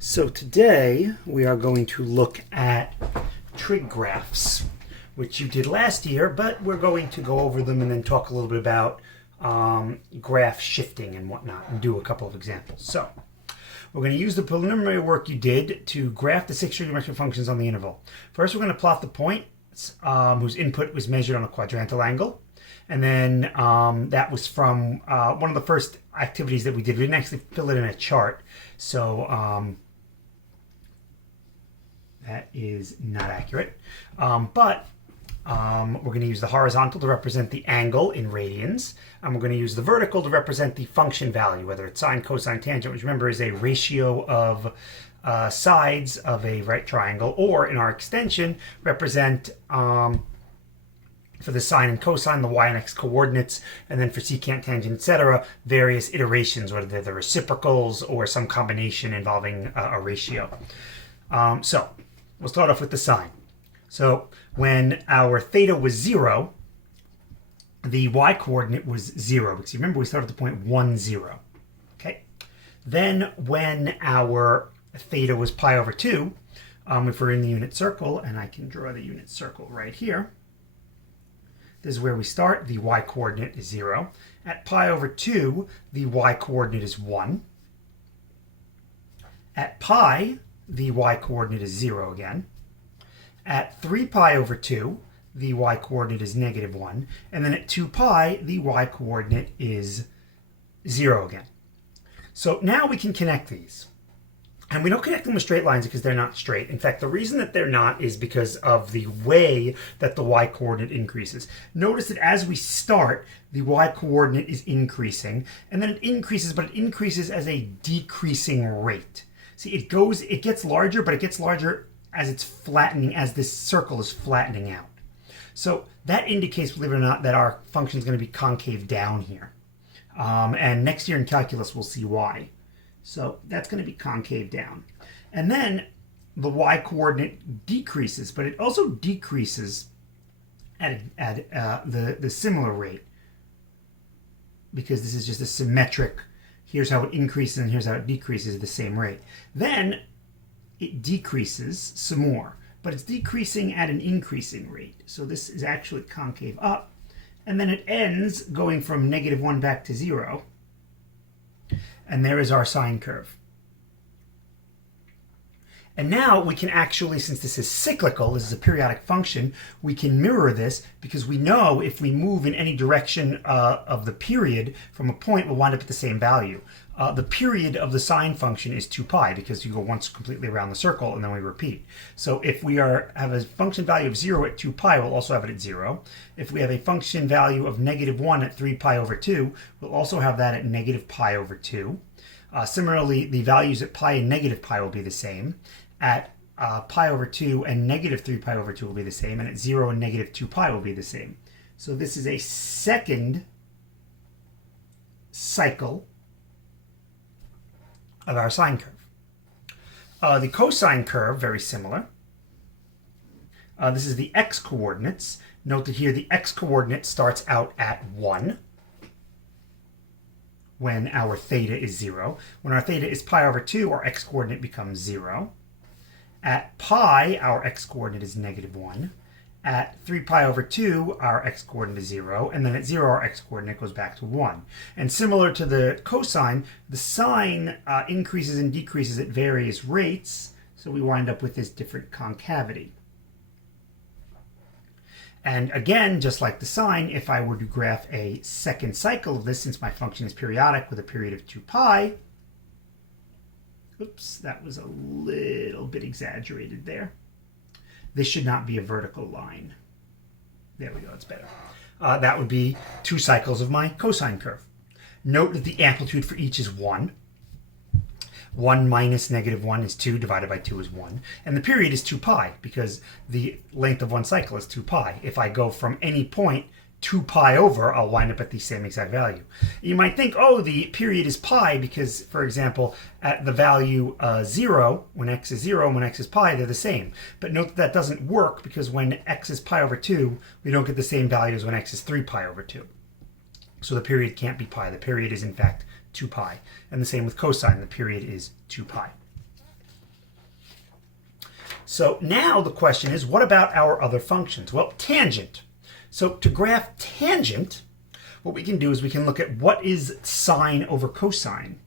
So today we are going to look at trig graphs, which you did last year, but we're going to go over them and then talk a little bit about graph shifting and whatnot and do a couple of examples. So we're going to use the preliminary work you did to graph the 6 trigonometric functions on the interval. First, we're going to plot the points whose input was measured on a quadrantal angle. And then that was from one of the first activities that we did. We didn't actually fill it in a chart. So that is not accurate. But we're going to use the horizontal to represent the angle in radians. And we're going to use the vertical to represent the function value, whether it's sine, cosine, tangent, which remember is a ratio of sides of a right triangle, or in our extension, represent for the sine and cosine, the y and x coordinates, and then for secant, tangent, etc., various iterations, whether they're the reciprocals or some combination involving a ratio. So we'll start off with the sine. So when our theta was 0, the y coordinate was 0, because you remember we started at the point 1, 0. Okay. Then when our theta was pi over 2, if we're in the unit circle, and I can draw the unit circle right here, this is where we start. The y coordinate is 0. At pi over 2, the y coordinate is 1. At pi, the y coordinate is 0 again. At 3 pi over 2, the y coordinate is negative 1. And then at 2 pi, the y coordinate is 0 again. So now we can connect these. And we don't connect them with straight lines because they're not straight. In fact, the reason that they're not is because of the way that the y-coordinate increases. Notice that as we start, the y-coordinate is increasing, and then it increases, but it increases as a decreasing rate. See, it gets larger, but it gets larger as it's flattening, as this circle is flattening out. So that indicates, believe it or not, that our function is going to be concave down here. And next year in calculus, we'll see why. So that's going to be concave down. And then the y-coordinate decreases, but it also decreases at the similar rate, because this is just a symmetric, here's how it increases and here's how it decreases at the same rate. Then it decreases some more, but it's decreasing at an increasing rate. So this is actually concave up, and then it ends going from negative 1 back to 0. And there is our sine curve. And now we can actually, since this is cyclical, this is a periodic function, we can mirror this, because we know if we move in any direction of the period from a point, we'll wind up at the same value. The period of the sine function is 2 pi, because you go once completely around the circle and then we repeat. So if we have a function value of 0 at 2 pi, we'll also have it at 0. If we have a function value of negative 1 at 3 pi over 2, we'll also have that at negative pi over 2. Similarly, the values at pi and negative pi will be the same. At pi over 2 and negative 3 pi over 2 will be the same. And at 0 and negative 2 pi will be the same. So this is a second cycle of our sine curve. The cosine curve, very similar. This is the x-coordinates. Note that here the x-coordinate starts out at 1 when our theta is 0. When our theta is pi over 2, our x-coordinate becomes 0. At pi, our x-coordinate is negative 1. At 3 pi over 2, our x-coordinate is 0. And then at 0, our x-coordinate goes back to 1. And similar to the cosine, the sine increases and decreases at various rates. So we wind up with this different concavity. And again, just like the sine, if I were to graph a second cycle of this, since my function is periodic with a period of 2 pi, oops, that was a little bit exaggerated there. This should not be a vertical line. There we go, it's better. That would be 2 cycles of my cosine curve. Note that the amplitude for each is 1. 1 minus negative 1 is 2, divided by 2 is 1. And the period is 2 pi, because the length of one cycle is 2 pi. If I go from any point 2 pi over, I'll wind up at the same exact value. You might think, oh, the period is pi because, for example, at the value 0, when x is 0 and when x is pi, they're the same. But note that that doesn't work, because when x is pi over 2, we don't get the same value as when x is 3 pi over 2. So the period can't be pi. The period is, in fact, 2 pi. And the same with cosine. The period is 2 pi. So now the question is, what about our other functions? Well, tangent. So to graph tangent, what we can do is we can look at what is sine over cosine.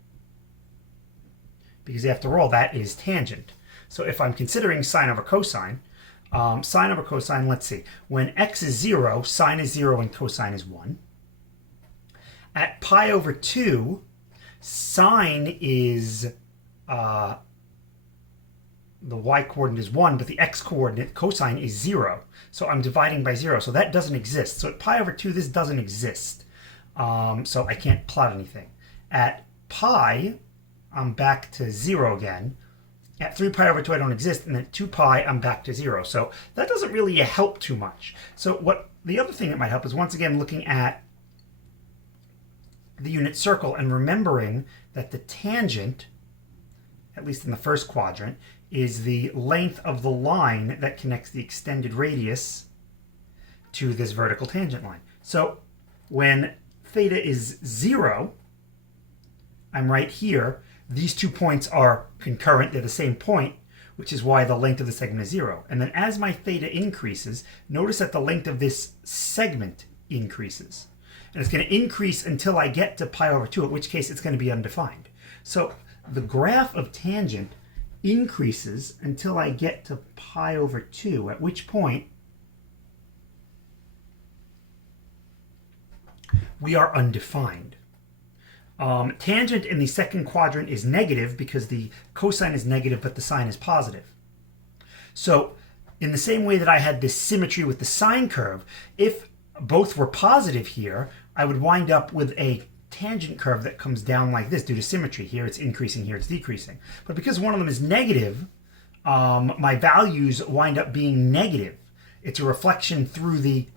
Because after all, that is tangent. So if I'm considering sine over cosine, sine over cosine, let's see. When x is 0, sine is 0 and cosine is 1. At pi over 2, sine is, the y-coordinate is 1, but the x-coordinate, cosine, is 0. So I'm dividing by 0, so that doesn't exist. So at pi over 2, this doesn't exist. So I can't plot anything. At pi, I'm back to 0 again. At 3 pi over 2, I don't exist, and at 2 pi, I'm back to 0. So that doesn't really help too much. So what the other thing that might help is, once again, looking at the unit circle and remembering that the tangent, at least in the first quadrant, is the length of the line that connects the extended radius to this vertical tangent line. So when theta is 0, I'm right here. These 2 points are concurrent, they're the same point, which is why the length of the segment is 0. And then as my theta increases, notice that the length of this segment increases. And it's going to increase until I get to pi over 2, at which case it's going to be undefined. So the graph of tangent increases until I get to pi over 2, at which point we are undefined. Tangent in the second quadrant is negative because the cosine is negative but the sine is positive. So in the same way that I had this symmetry with the sine curve, if both were positive here, I would wind up with a tangent curve that comes down like this due to symmetry. Here it's increasing, here it's decreasing. But because one of them is negative, my values wind up being negative. It's a reflection through the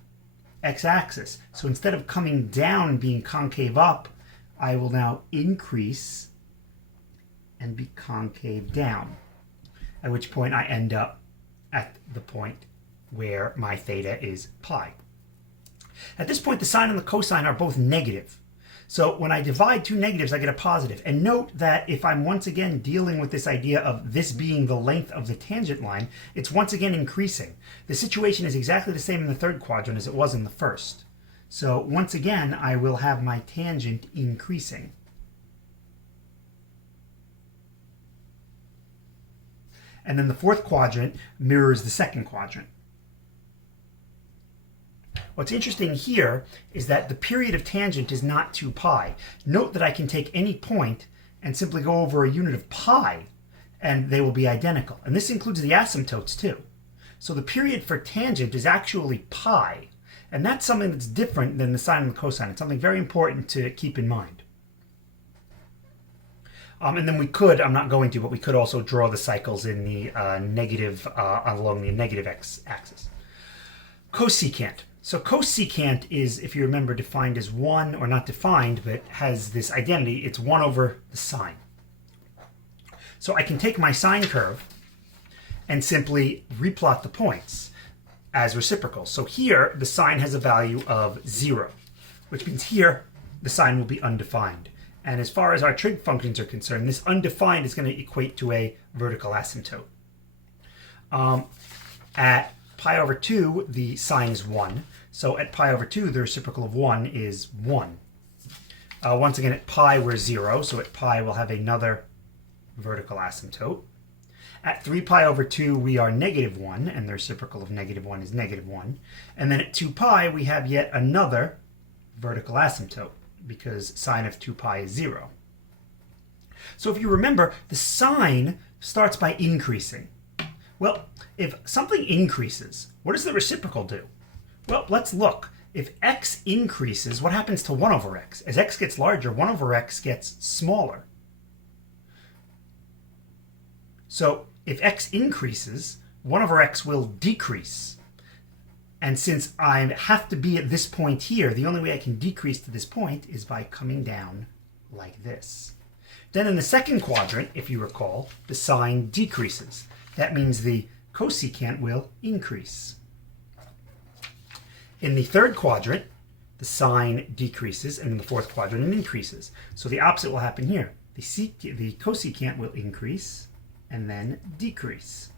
x-axis. So instead of coming down and being concave up, I will now increase and be concave down, at which point I end up at the point where my theta is pi. At this point, the sine and the cosine are both negative. So when I divide two negatives, I get a positive. And note that if I'm once again dealing with this idea of this being the length of the tangent line, it's once again increasing. The situation is exactly the same in the third quadrant as it was in the first. So once again, I will have my tangent increasing. And then the fourth quadrant mirrors the second quadrant. What's interesting here is that the period of tangent is not 2 pi. Note that I can take any point and simply go over a unit of pi, and they will be identical. And this includes the asymptotes too. So the period for tangent is actually pi, and that's something that's different than the sine and the cosine. It's something very important to keep in mind. And then we could, I'm not going to, but we could also draw the cycles in the negative, along the negative x-axis. Cosecant. So cosecant is, if you remember, defined as 1, or not defined, but has this identity. It's 1 over the sine. So I can take my sine curve and simply replot the points as reciprocals. So here, the sine has a value of 0, which means here, the sine will be undefined. And as far as our trig functions are concerned, this undefined is going to equate to a vertical asymptote. At pi over 2, the sine is 1. So at pi over 2, the reciprocal of 1 is 1. Once again, at pi, we're 0. So at pi, we'll have another vertical asymptote. At 3 pi over 2, we are negative 1, and the reciprocal of negative 1 is negative 1. And then at 2 pi, we have yet another vertical asymptote, because sine of 2 pi is 0. So if you remember, the sine starts by increasing. Well, if something increases, what does the reciprocal do? Well, let's look. If x increases, what happens to 1 over x? As x gets larger, 1 over x gets smaller. So if x increases, 1 over x will decrease. And since I have to be at this point here, the only way I can decrease to this point is by coming down like this. Then in the second quadrant, if you recall, the sine decreases. That means the cosecant will increase. In the third quadrant, the sine decreases, and in the fourth quadrant, it increases. So the opposite will happen here. The cosecant will increase and then decrease.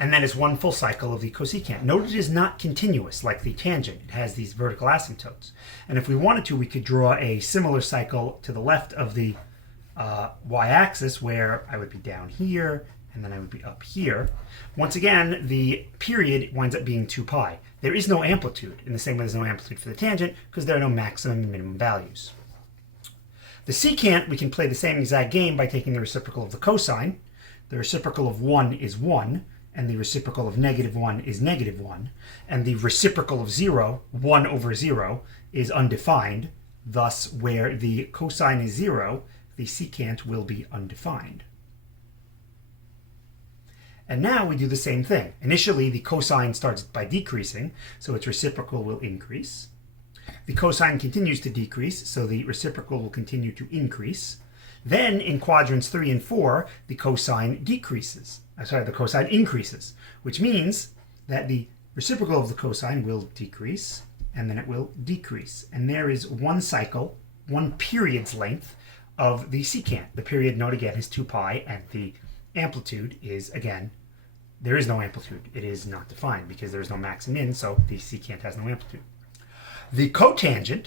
And that is one full cycle of the cosecant. Note it is not continuous like the tangent. It has these vertical asymptotes. And if we wanted to, we could draw a similar cycle to the left of the y-axis where I would be down here and then I would be up here. Once again, the period winds up being 2 pi. There is no amplitude in the same way there's no amplitude for the tangent because there are no maximum and minimum values. The secant, we can play the same exact game by taking the reciprocal of the cosine. The reciprocal of 1 is 1. And the reciprocal of -1 is -1, and the reciprocal of 0, 1 over 0, is undefined. Thus, where the cosine is 0, the secant will be undefined. And now we do the same thing. Initially, the cosine starts by decreasing, so its reciprocal will increase. The cosine continues to decrease, so the reciprocal will continue to increase. Then, in quadrants 3 and 4, the cosine decreases. The cosine increases, which means that the reciprocal of the cosine will decrease, and then it will decrease. And there is one cycle, one period's length of the secant. The period, note again, is 2 pi, and the amplitude is, again, there is no amplitude. It is not defined because there is no max and min, so the secant has no amplitude. The cotangent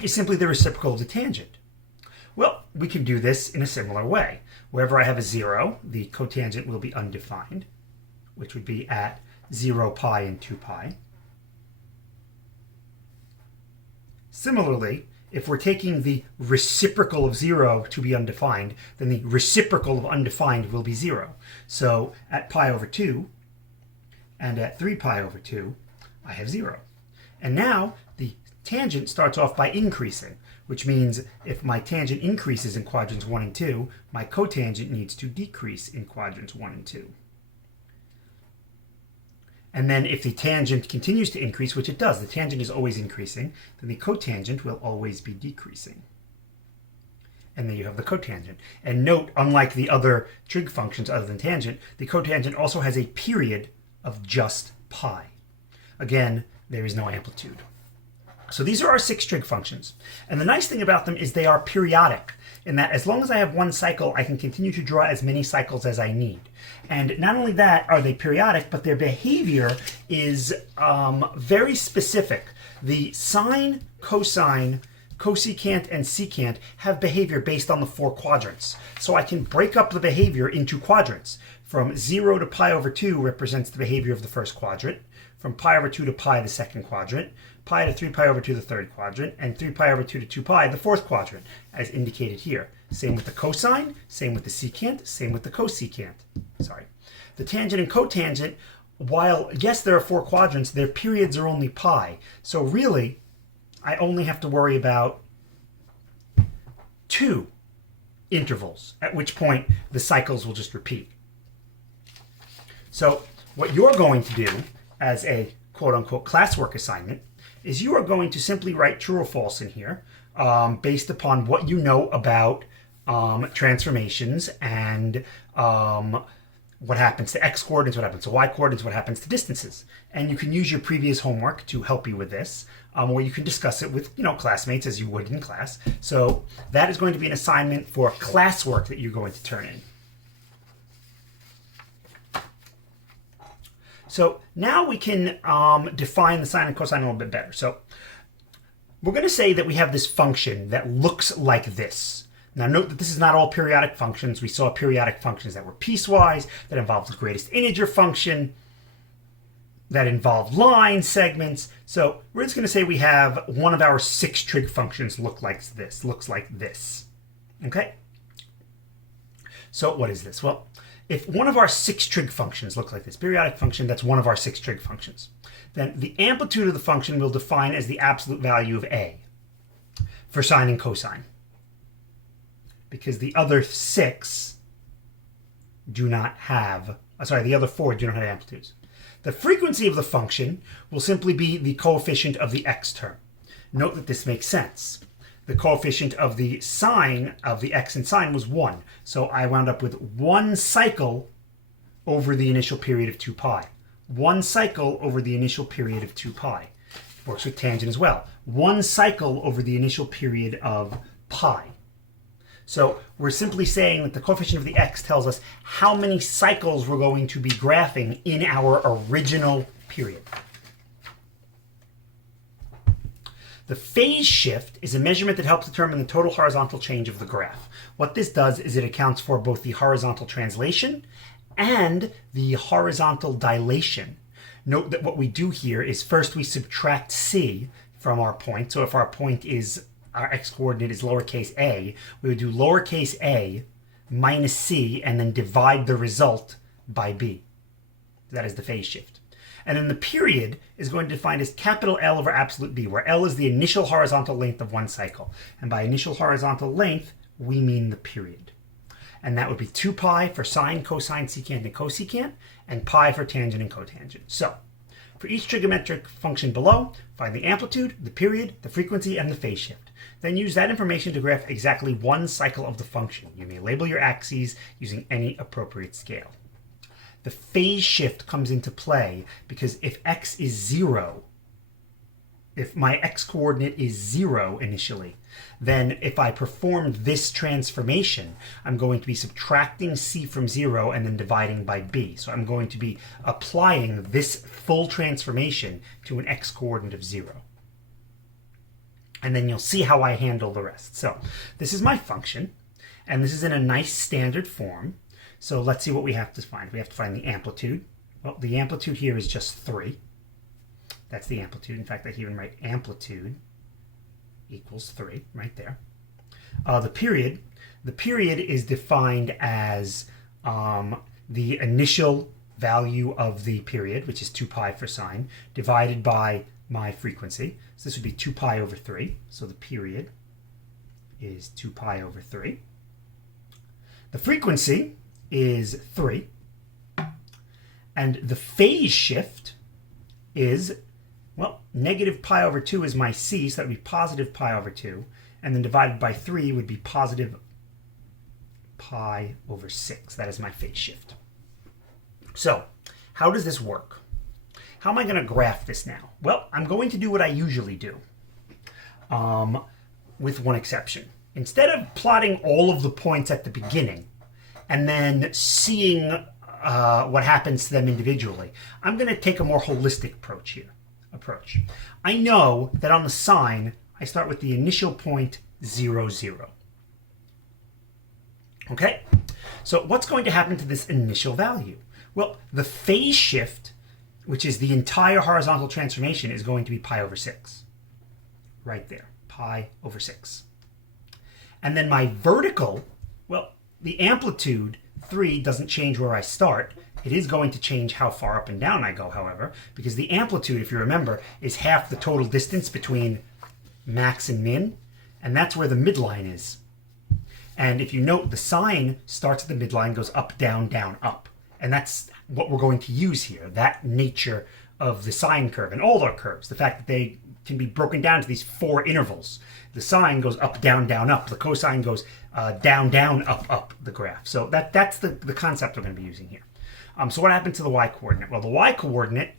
is simply the reciprocal of the tangent. Well, we can do this in a similar way. Wherever I have a 0, the cotangent will be undefined, which would be at 0 pi and 2 pi. Similarly, if we're taking the reciprocal of 0 to be undefined, then the reciprocal of undefined will be 0. So at pi over 2 and at 3 pi over 2, I have 0. And now the tangent starts off by increasing, which means if my tangent increases in quadrants 1 and 2, my cotangent needs to decrease in quadrants 1 and 2. And then if the tangent continues to increase, which it does, the tangent is always increasing, then the cotangent will always be decreasing. And then you have the cotangent. And note, unlike the other trig functions other than tangent, the cotangent also has a period of just pi. Again, there is no amplitude. So these are our 6 trig functions. And the nice thing about them is they are periodic, in that as long as I have one cycle, I can continue to draw as many cycles as I need. And not only that are they periodic, but their behavior is very specific. The sine, cosine, cosecant, and secant have behavior based on the 4 quadrants. So I can break up the behavior into quadrants. From 0 to pi over 2 represents the behavior of the first quadrant. From pi over 2 to pi, the second quadrant. Pi to 3 pi over 2, the third quadrant. And 3 pi over 2 to 2 pi, the fourth quadrant, as indicated here. Same with the cosine, same with the secant, same with the cosecant. Sorry. The tangent and cotangent, while, yes, there are 4 quadrants, their periods are only pi. So really, I only have to worry about 2 intervals, at which point the cycles will just repeat. So what you're going to do as a quote-unquote classwork assignment is you are going to simply write true or false in here based upon what you know about transformations and what happens to x coordinates, what happens to y coordinates, what happens to distances. And you can use your previous homework to help you with this, or you can discuss it with classmates as you would in class. So that is going to be an assignment for classwork that you're going to turn in. So now we can define the sine and cosine a little bit better. So we're going to say that we have this function that looks like this. Now note that this is not all periodic functions. We saw periodic functions that were piecewise, that involved the greatest integer function, that involved line segments. So we're just going to say we have one of our 6 trig functions looks like this. Okay? So what is this? Well, if one of our 6 trig functions look like this, periodic function, that's one of our 6 trig functions, then the amplitude of the function we'll define as the absolute value of a for sine and cosine, because the other 6 do not have, the other 4 do not have amplitudes. The frequency of the function will simply be the coefficient of the x term. Note that this makes sense. The coefficient of the sine of the x and sine was 1. So I wound up with 1 cycle over the initial period of 2 pi. 1 cycle over the initial period of 2 pi. Works with tangent as well. 1 cycle over the initial period of pi. So we're simply saying that the coefficient of the x tells us how many cycles we're going to be graphing in our original period. The phase shift is a measurement that helps determine the total horizontal change of the graph. What this does is it accounts for both the horizontal translation and the horizontal dilation. Note that what we do here is first we subtract c from our point. So if our point is, our x-coordinate is lowercase a, we would do lowercase a minus c and then divide the result by b. That is the phase shift. And then the period is going to be defined as capital L over absolute B, where L is the initial horizontal length of one cycle. And by initial horizontal length, we mean the period. And that would be 2 pi for sine, cosine, secant, and cosecant, and pi for tangent and cotangent. So, for each trigonometric function below, find the amplitude, the period, the frequency, and the phase shift. Then use that information to graph exactly one cycle of the function. You may label your axes using any appropriate scale. The phase shift comes into play because if x is 0, if my x-coordinate is 0 initially, then if I perform this transformation, I'm going to be subtracting c from 0 and then dividing by b. So I'm going to be applying this full transformation to an x-coordinate of 0. And then you'll see how I handle the rest. So this is my function, and this is in a nice standard form. So let's see what we have to find. We have to find the amplitude. Well, the amplitude here is just 3. That's the amplitude. In fact, I can even write amplitude equals 3 right there. The period is defined as the initial value of the period, which is 2 pi for sine, divided by my frequency. So this would be 2 pi over 3. So the period is 2 pi over 3. The frequency is 3. And the phase shift is, well, negative pi over 2 is my c, so that would be positive pi over 2. And then divided by 3 would be positive pi over 6. That is my phase shift. So, how does this work? How am I going to graph this now? Well, I'm going to do what I usually do, with one exception. Instead of plotting all of the points at the beginning and then seeing what happens to them individually, I'm going to take a more holistic approach here. I know that on the sine, I start with the initial point 0, 0. Okay? So what's going to happen to this initial value? Well, the phase shift, which is the entire horizontal transformation, is going to be pi over 6. Right there, pi over 6. And then my vertical, well, the amplitude, 3, doesn't change where I start. It is going to change how far up and down I go, however, because the amplitude, if you remember, is half the total distance between max and min, and that's where the midline is. And if you note, the sine starts at the midline, goes up, down, up. And that's what we're going to use here, that nature of the sine curve and all our curves, the fact that they can be broken down to these 4 intervals. The sine goes up, down, up. The cosine goes down, up the graph. So that's the concept we're going to be using here. So what happened to the y-coordinate? Well, the y-coordinate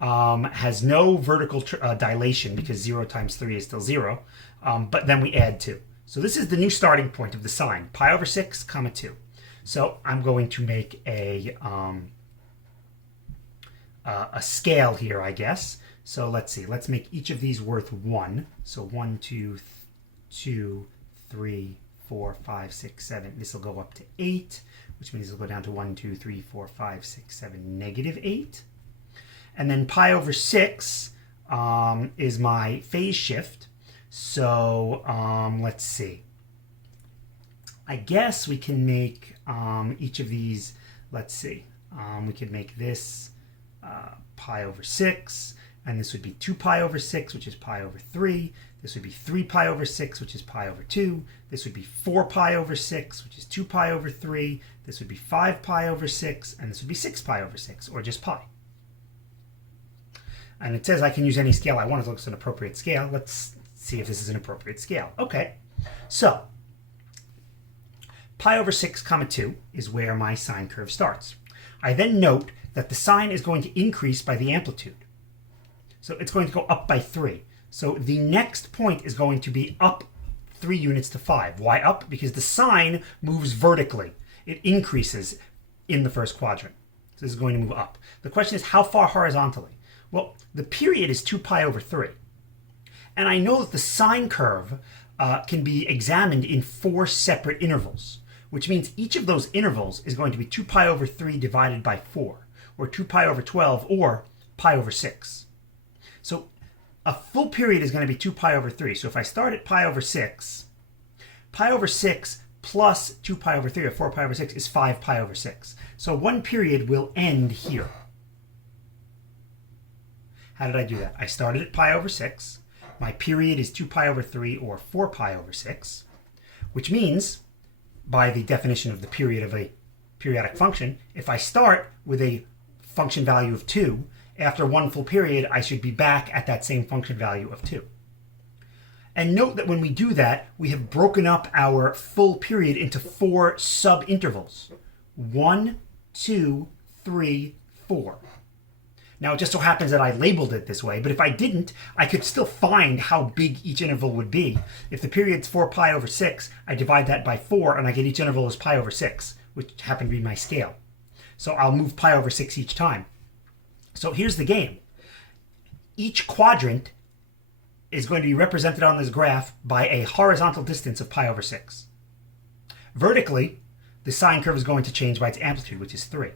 has no vertical dilation because 0 times 3 is still 0, but then we add 2. So this is the new starting point of the sine, pi over 6, comma 2. So I'm going to make a scale here, I guess. So let's see. Let's make each of these worth 1. So 1, 2, 3, 4, 5, 6, 7. This will go up to 8, which means it'll go down to 1, 2, 3, 4, 5, 6, 7, negative 8. And then pi over 6 is my phase shift. So let's see. I guess we can make each of these, let's see. We could make this pi over 6, and this would be 2 pi over 6, which is pi over 3. This would be 3 pi over 6, which is pi over 2. This would be 4 pi over 6, which is 2 pi over 3. This would be 5 pi over 6, and this would be 6 pi over 6, or just pi. And it says I can use any scale I want as long as it's an appropriate scale. Let's see if this is an appropriate scale. Okay, so pi over 6, comma 2 is where my sine curve starts. I then note that the sine is going to increase by the amplitude. So it's going to go up by 3. So the next point is going to be up 3 units to 5. Why up? Because the sign moves vertically. It increases in the first quadrant. So this is going to move up. The question is, how far horizontally? Well, the period is 2 pi over 3. And I know that the sine curve can be examined in 4 separate intervals, which means each of those intervals is going to be 2 pi over 3 divided by 4, or 2 pi over 12, or pi over 6. So a full period is going to be 2 pi over 3. So if I start at pi over 6 plus 2 pi over 3, or 4 pi over 6, is 5 pi over 6. So one period will end here. How did I do that? I started at pi over 6. My period is 2 pi over 3, or 4 pi over 6, which means, by the definition of the period of a periodic function, if I start with a function value of 2, after one full period, I should be back at that same function value of 2. And note that when we do that, we have broken up our full period into 4 sub-intervals. 1, 2, 3, 4. Now, it just so happens that I labeled it this way, but if I didn't, I could still find how big each interval would be. If the period's 4 pi over 6, I divide that by 4, and I get each interval as pi over 6, which happened to be my scale. So I'll move pi over 6 each time. So here's the game. Each quadrant is going to be represented on this graph by a horizontal distance of pi over 6. Vertically, the sine curve is going to change by its amplitude, which is 3.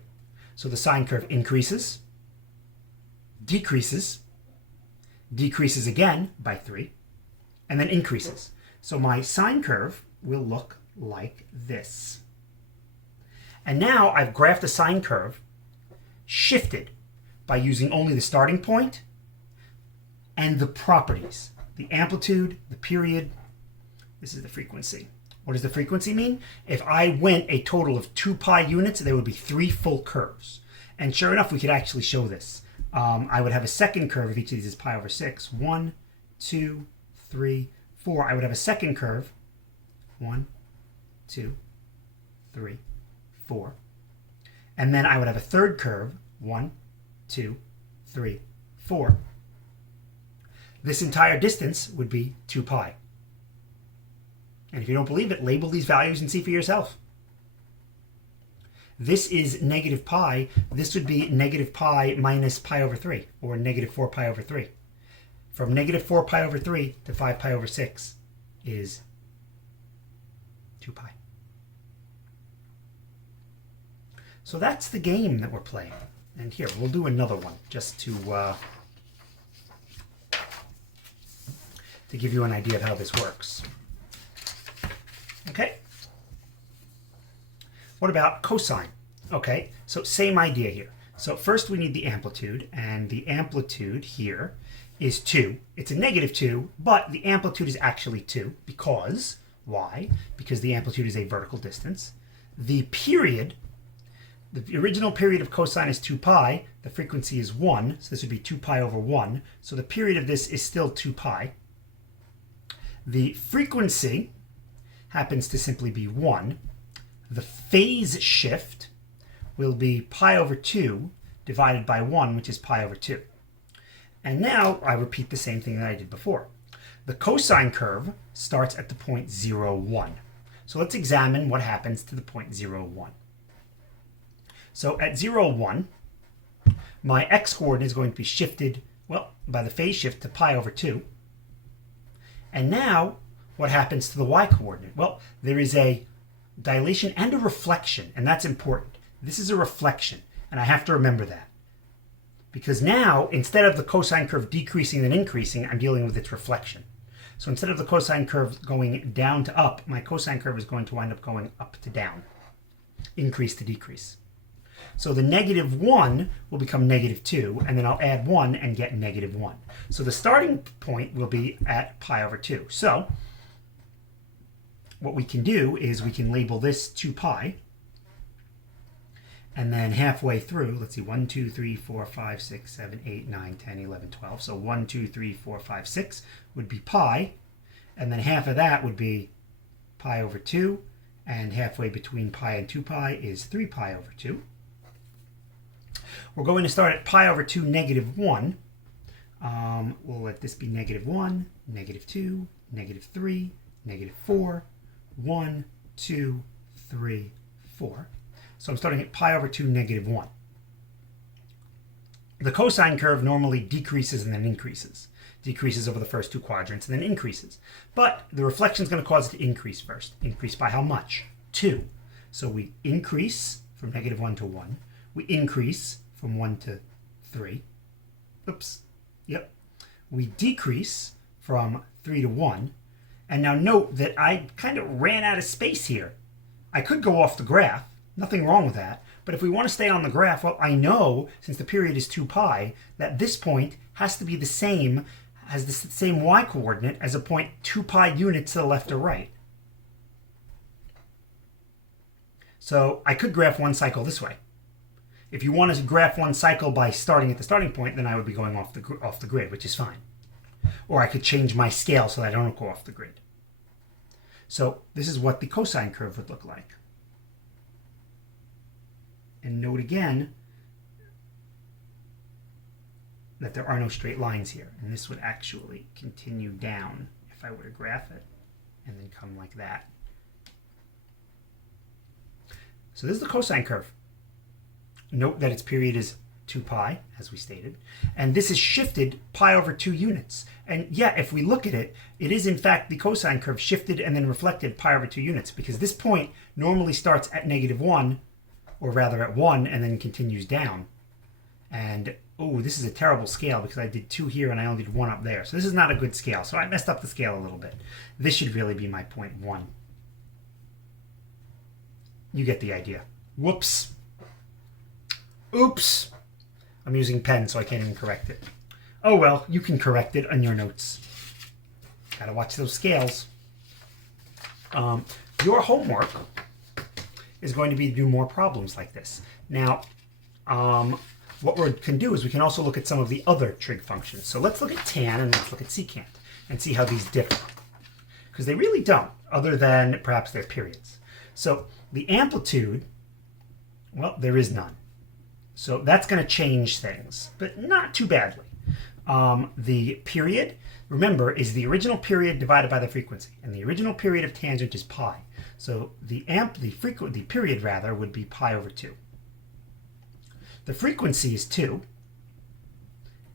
So the sine curve increases, decreases, decreases again by 3, and then increases. So my sine curve will look like this. And now I've graphed the sine curve shifted by using only the starting point and the properties. The amplitude, the period, this is the frequency. What does the frequency mean? If I went a total of 2 pi units, there would be 3 full curves. And sure enough, we could actually show this. I would have a second curve if each of these is pi over 6. 1, 2, 3, 4. I would have a second curve. 1, 2, 3, 4. And then I would have a third curve. 1, 2, 3, 4. This entire distance would be 2 pi. And if you don't believe it, label these values and see for yourself. This is negative pi. This would be negative pi minus pi over 3, or negative 4 pi over 3. From negative 4 pi over 3 to 5 pi over 6 is 2 pi. So that's the game that we're playing. And here, we'll do another one just to give you an idea of how this works. Okay. What about cosine? Okay, so same idea here. So first we need the amplitude, and the amplitude here is 2. It's a negative 2, but the amplitude is actually 2 because, why? Because the amplitude is a vertical distance. The period, the original period of cosine is 2 pi. The frequency is 1, so this would be 2 pi over 1. So the period of this is still 2 pi. The frequency happens to simply be 1. The phase shift will be pi over 2 divided by 1, which is pi over 2. And now I repeat the same thing that I did before. The cosine curve starts at the point 0, 1. So let's examine what happens to the point 0, 1. So at 0, 1, my x-coordinate is going to be shifted, well, by the phase shift to pi over 2. And now, what happens to the y-coordinate? Well, there is a dilation and a reflection, and that's important. This is a reflection, and I have to remember that. Because now, instead of the cosine curve decreasing and increasing, I'm dealing with its reflection. So instead of the cosine curve going down to up, my cosine curve is going to wind up going up to down, increase to decrease. So the negative 1 will become negative 2, and then I'll add 1 and get negative 1. So the starting point will be at pi over 2. So what we can do is we can label this 2 pi, and then halfway through, let's see, 1, 2, 3, 4, 5, 6, 7, 8, 9, 10, 11, 12. So 1, 2, 3, 4, 5, 6 would be pi, and then half of that would be pi over 2, and halfway between pi and 2 pi is 3 pi over 2. We're going to start at pi over 2, negative 1. We'll let this be negative 1, negative 2, negative 3, negative 4, 1, 2, 3, 4. So I'm starting at pi over 2, negative 1. The cosine curve normally decreases and then increases. Decreases over the first two quadrants and then increases. But the reflection is going to cause it to increase first. Increase by how much? 2. So we increase from negative 1 to 1. We increase from 1 to 3. Oops. Yep. We decrease from 3 to 1. And now note that I kind of ran out of space here. I could go off the graph. Nothing wrong with that. But if we want to stay on the graph, well, I know, since the period is 2 pi, that this point has to be the same, has the same y-coordinate as a point 2 pi units to the left or right. So I could graph one cycle this way. If you want to graph one cycle by starting at the starting point, then I would be going off the grid, which is fine. Or I could change my scale so that I don't go off the grid. So this is what the cosine curve would look like. And note again that there are no straight lines here. And this would actually continue down if I were to graph it and then come like that. So this is the cosine curve. Note that its period is 2 pi, as we stated. And this is shifted pi over 2 units. And yeah, if we look at it, it is in fact the cosine curve shifted and then reflected pi over 2 units, because this point normally starts at negative 1, or rather at 1, and then continues down. And, oh, this is a terrible scale because I did 2 here and I only did 1 up there. So this is not a good scale. So I messed up the scale a little bit. This should really be my point 1. You get the idea. Whoops. Oops. I'm using pen, so I can't even correct it. Oh well, you can correct it on your notes. Gotta watch those scales. Your homework is going to be to do more problems like this. Now, what we can do is we can also look at some of the other trig functions. So let's look at tan and let's look at secant and see how these differ. Because they really don't, other than perhaps their periods. So the amplitude, well, there is none. So that's going to change things, but not too badly. The period, remember, is the original period divided by the frequency. And the original period of tangent is pi. So the period rather would be pi over 2. The frequency is 2.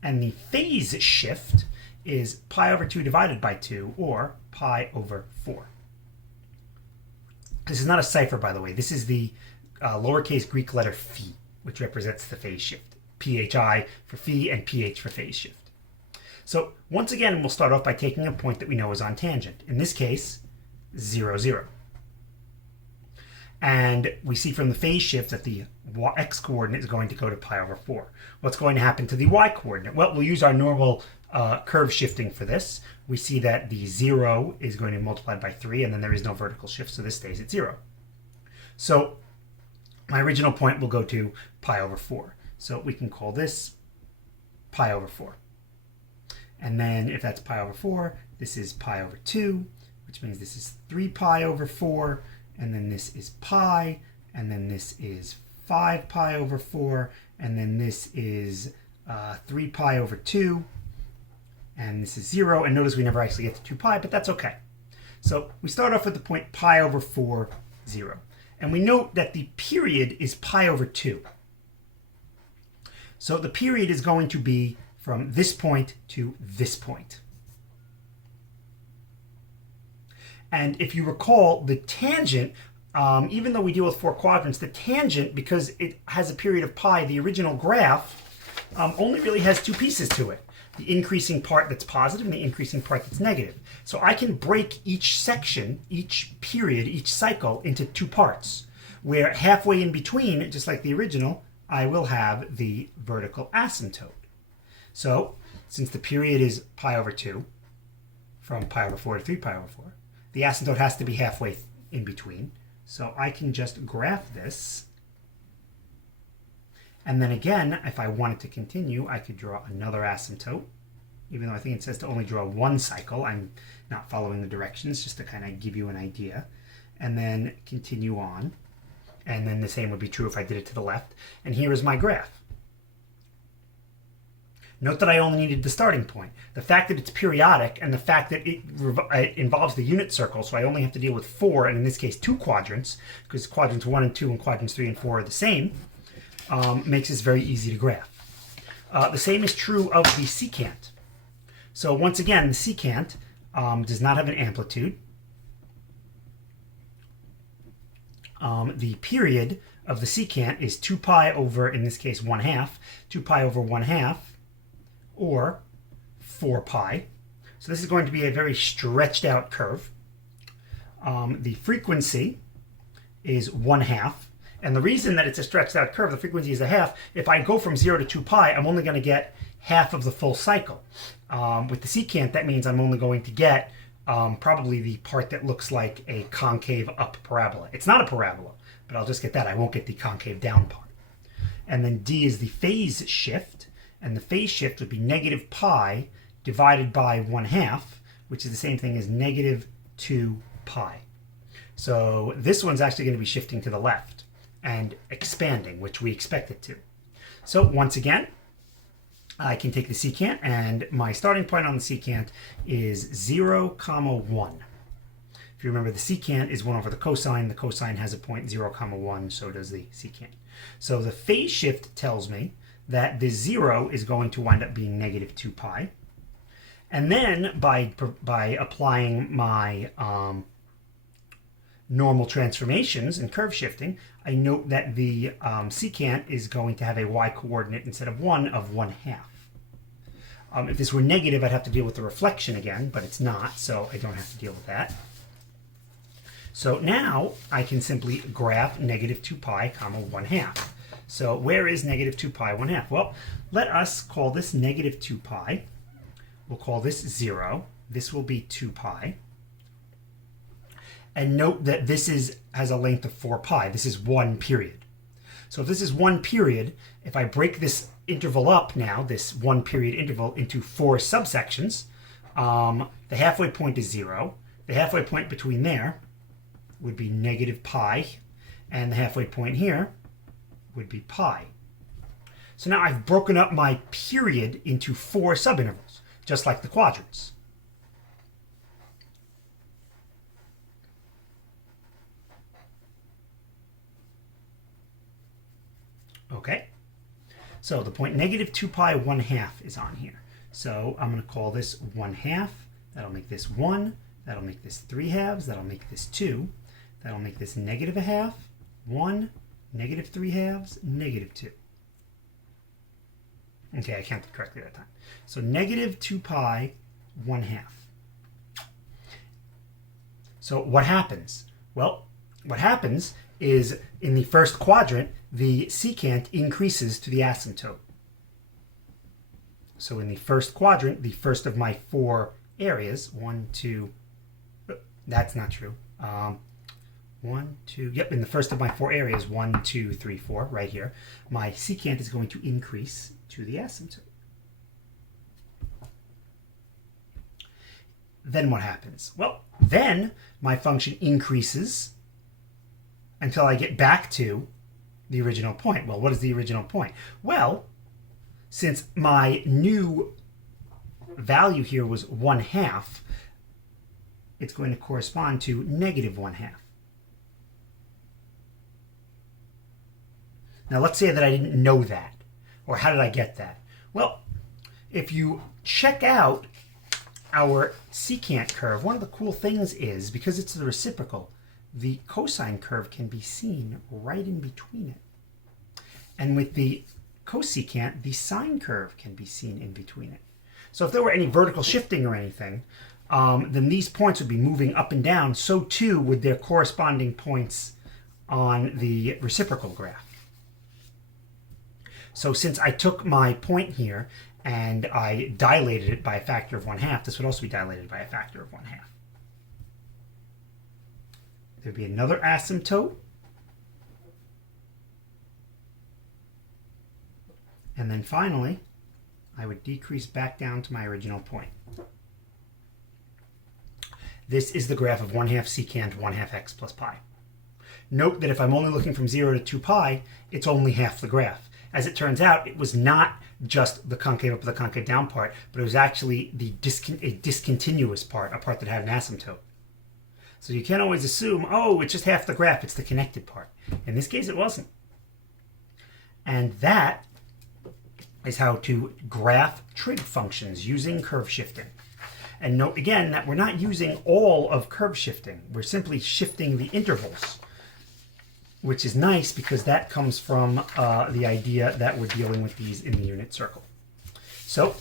And the phase shift is pi over 2 divided by 2, or pi over 4. This is not a cipher, by the way. This is the lowercase Greek letter phi, which represents the phase shift. PHI for phi and PH for phase shift. So once again, we'll start off by taking a point that we know is on tangent. In this case, 0, 0. And we see from the phase shift that the x-coordinate is going to go to pi over 4. What's going to happen to the y-coordinate? Well, we'll use our normal curve shifting for this. We see that the 0 is going to be multiplied by 3, and then there is no vertical shift, so this stays at 0. So my original point will go to pi over 4. So we can call this pi over 4. And then if that's pi over 4, this is pi over 2, which means this is 3 pi over 4, and then this is pi, and then this is 5 pi over 4, and then this is 3 pi over 2, and this is 0, and notice we never actually get to 2 pi, but that's okay. So we start off with the point pi over 4, 0. And we note that the period is pi over 2. So the period is going to be from this point to this point. And if you recall, the tangent, even though we deal with 4 quadrants, the tangent, because it has a period of pi, the original graph, only really has 2 pieces to it. The increasing part that's positive and the increasing part that's negative. So I can break each section, each period, each cycle into 2 parts, where halfway in between, just like the original, I will have the vertical asymptote. So since the period is pi over 2, from pi over 4 to 3 pi over 4, the asymptote has to be halfway in between. So I can just graph this. And then again, if I wanted to continue, I could draw another asymptote. Even though I think it says to only draw 1 cycle, I'm not following the directions, just to kind of give you an idea. And then continue on. And then the same would be true if I did it to the left. And here is my graph. Note that I only needed the starting point. The fact that it's periodic and the fact that it involves the unit circle, so I only have to deal with 4, and in this case 2 quadrants, because quadrants 1 and 2 and quadrants 3 and 4 are the same, makes this very easy to graph. The same is true of the secant. So once again, the secant does not have an amplitude. The period of the secant is 2 pi over, in this case, 1/2, 2 pi over 1/2, or 4 pi. So this is going to be a very stretched out curve. The frequency is 1/2. And the reason that it's a stretched out curve, the frequency is 1/2, if I go from 0 to 2 pi, I'm only going to get half of the full cycle. With the secant, that means I'm only going to get probably the part that looks like a concave up parabola. It's not a parabola, but I'll just get that. I won't get the concave down part. And then D is the phase shift, and the phase shift would be negative pi divided by 1/2, which is the same thing as negative 2 pi. So this one's actually going to be shifting to the left and expanding, which we expect it to. So once again, I can take the secant, and my starting point on the secant is 0, 1. If you remember, the secant is 1 over the cosine has a point 0, 1, so does the secant. So the phase shift tells me that the 0 is going to wind up being negative 2 pi. And then by applying my normal transformations and curve shifting, I note that the secant is going to have a y-coordinate instead of 1 of 1/2. If this were negative, I'd have to deal with the reflection again, but it's not, so I don't have to deal with that. So now I can simply graph negative 2 pi, 1/2. So where is negative 2 pi, 1/2? Well, let us call this negative 2 pi. We'll call this 0. This will be 2 pi. And note that this has a length of 4 pi. This is 1 period. So if this is 1 period, if I break this interval up now, this 1 period interval, into 4 subsections, the halfway point is 0. The halfway point between there would be negative pi, and the halfway point here would be pi. So now I've broken up my period into 4 subintervals, just like the quadrants. Okay, so the point negative 2 pi 1/2 is on here. So I'm going to call this 1/2. That'll make this 1. That'll make this 3/2. That'll make this 2. That'll make this negative 1/2, 1, negative 3/2, negative 2. Okay, I counted correctly that time. So negative 2 pi 1/2. So what happens? Well, what happens is in the first quadrant, the secant increases to the asymptote. So in the first quadrant, the first of my 4 areas, 1, 2, that's not true. 1, 2, yep, in the first of my 4 areas, 1, 2, 3, 4, right here, my secant is going to increase to the asymptote. Then what happens? Well, then my function increases until I get back to the original point. Well, what is the original point? Well, since my new value here was 1/2, it's going to correspond to negative 1/2. Now let's say that I didn't know that. Or how did I get that? Well, if you check out our secant curve, one of the cool things is, because it's the reciprocal, the cosine curve can be seen right in between it. And with the cosecant, the sine curve can be seen in between it. So if there were any vertical shifting or anything, then these points would be moving up and down. So too would their corresponding points on the reciprocal graph. So since I took my point here and I dilated it by a factor of 1/2, this would also be dilated by a factor of 1/2. There'd be another asymptote. And then finally, I would decrease back down to my original point. This is the graph of 1/2 secant 1/2 x plus pi. Note that if I'm only looking from 0 to 2 pi, it's only half the graph. As it turns out, it was not just the concave up or the concave down part, but it was actually a discontinuous part, a part that had an asymptote. So you can't always assume, oh, it's just half the graph, it's the connected part. In this case, it wasn't. And that is how to graph trig functions using curve shifting. And note again that we're not using all of curve shifting. We're simply shifting the intervals, which is nice because that comes from the idea that we're dealing with these in the unit circle. So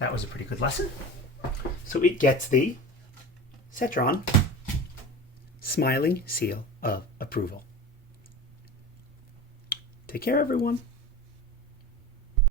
that was a pretty good lesson. So it gets the Cetron smiling seal of approval. Take care, everyone.